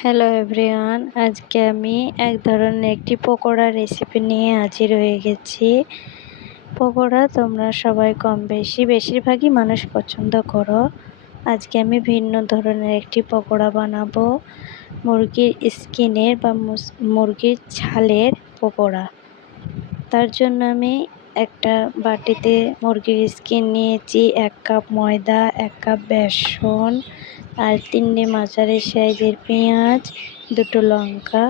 Hello everyone, আজকে আমি এক ধরনের একটি পকোড়া রেসিপি নিয়ে হাজির হয়ে গেছি। পকোড়া তোমরা সবাই কম বেশি বেশিরভাগই মানুষ পছন্দ করো। আজকে আমি ভিন্ন ধরনের একটি পকোড়া বানাবো, মুরগির স্কিনের বা মুরগির ছালের পকোড়া। তার জন্য আমি একটা বাটিতে মুরগির স্কিন নিয়েছি, 1 কাপ ময়দা, 1 কাপ বেসন আর 3টে মাঝারি সাইজের পেঁয়াজ, 2টো লঙ্কা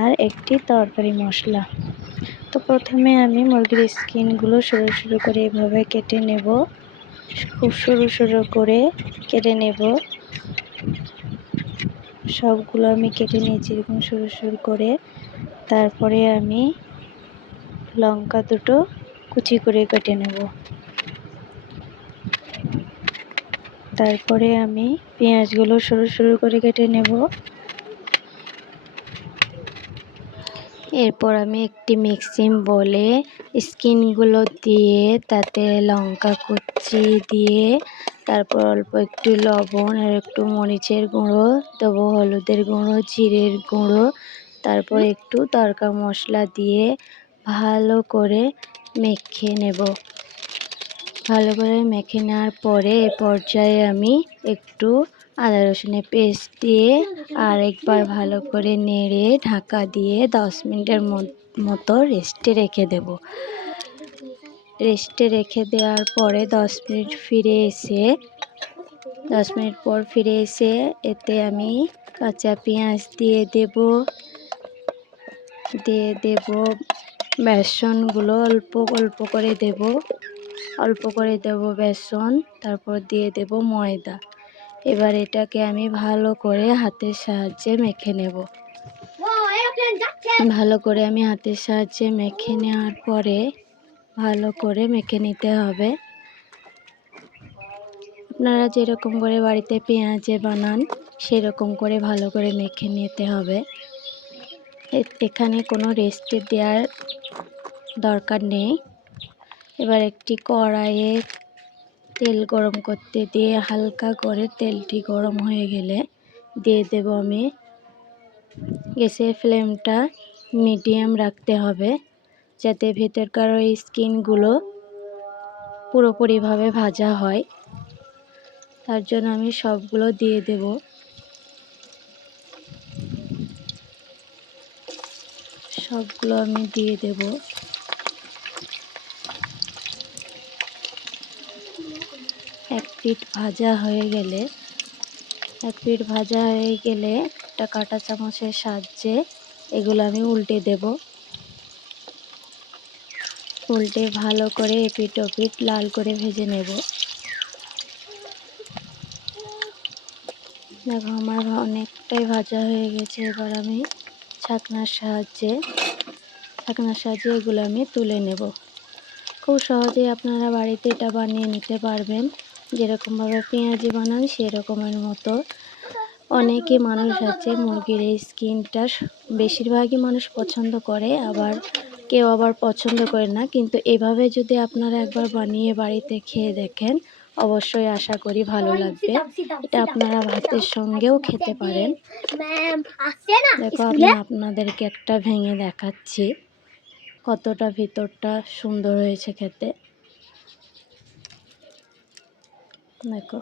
আর একটি তরকারি মশলা। তো প্রথমে আমি মুরগির স্কিনগুলো সরু সরু করে এভাবে কেটে নেব, খুব সরু সরু করে কেটে নেব। সবগুলো আমি কেটে নিয়েছি এরকম সরু সরু করে। তারপরে আমি লঙ্কা 2টো কুচি করে কেটে নেব। তারপরে আমি পেঁয়াজগুলো সরু সরু করে কেটে নেব। এরপর আমি একটি মিক্সিং বলে স্কিনগুলো দিয়ে তাতে লঙ্কা কুচি দিয়ে তারপর অল্প একটু লবণ আর একটু মরিচের গুঁড়ো দেবো, হলুদের গুঁড়ো, জিরের গুঁড়ো, তারপর একটু তড়কা মশলা দিয়ে ভালো করে মেখে নেব। ভালো করে মেখে নেওয়ার পরে এ পর্যায়ে আমি একটু আদা রসুনের পেস্ট দিয়ে আরেকবার ভালো করে নেড়ে ঢাকা দিয়ে 10 মিনিটের মতো রেস্টে রেখে দেব। রেস্টে রেখে দেওয়ার পরে 10 মিনিট পর ফিরে এসে এতে আমি কাঁচা পেঁয়াজ দিয়ে দেব বেসনগুলো অল্প অল্প করে দেব বেসন, তারপর দিয়ে দেব ময়দা। এবার এটাকে আমি ভালো করে হাতের সাহায্যে মেখে নেব। ভালো করে আমি হাতের সাহায্যে মেখে নেওয়ার পরে ভালো করে মেখে নিতে হবে। আপনারা যেরকম করে বাড়িতে পেঁয়াজে বানান সেরকম করে ভালো করে মেখে নিতে হবে। এখানে কোনো রেস্টে দেওয়ার দরকার নেই। এবার একটি কড়াইয়ে তেল গরম করতে দিয়ে হালকা করে তেলটি গরম হয়ে গেলে দিয়ে দেব আমি, গ্যাসের ফ্লেমটা মিডিয়াম রাখতে হবে যাতে ভেতরকার ওই স্কিনগুলো পুরোপুরিভাবে ভাজা হয়। তার জন্য আমি সবগুলো দিয়ে দেব। সবগুলো আমি দিয়ে দেব। এক পিঠ ভাজা হয়ে গেলে একটা কাঁটা চামচের সাহায্যে এগুলো আমি উল্টে দেব। উল্টে ভালো করে এপিঠ ওপিঠ লাল করে ভেজে নেব। দেখো আমার অনেকটাই ভাজা হয়ে গেছে। এবার আমি ছাঁকনার সাহায্যে এগুলো আমি তুলে নেব। খুব সহজেই আপনারা বাড়িতে এটা বানিয়ে নিতে পারবেন। যেরকমভাবে পেঁয়াজি বানান সেরকমের মতো। অনেকে মানুষ আছে মুরগির এই স্কিনটা বেশিরভাগই মানুষ পছন্দ করে, আবার কেউ পছন্দ করে না। কিন্তু এভাবে যদি আপনারা একবার বানিয়ে বাড়িতে খেয়ে দেখেন অবশ্যই আশা করি ভালো লাগবে। এটা আপনারা ভাতের সঙ্গেও খেতে পারেন। দেখো আমি আপনাদেরকে একটা ভেঙে দেখাচ্ছি কতটা ভিতরটা সুন্দর হয়েছে খেতে। দেখো,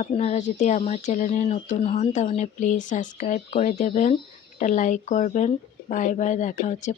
আপনারা যদি আমার চ্যানেলে নতুন হন তাহলে প্লিজ সাবস্ক্রাইব করে দেবেন, একটা লাইক করবেন। বাই বাই, দেখা হচ্ছে।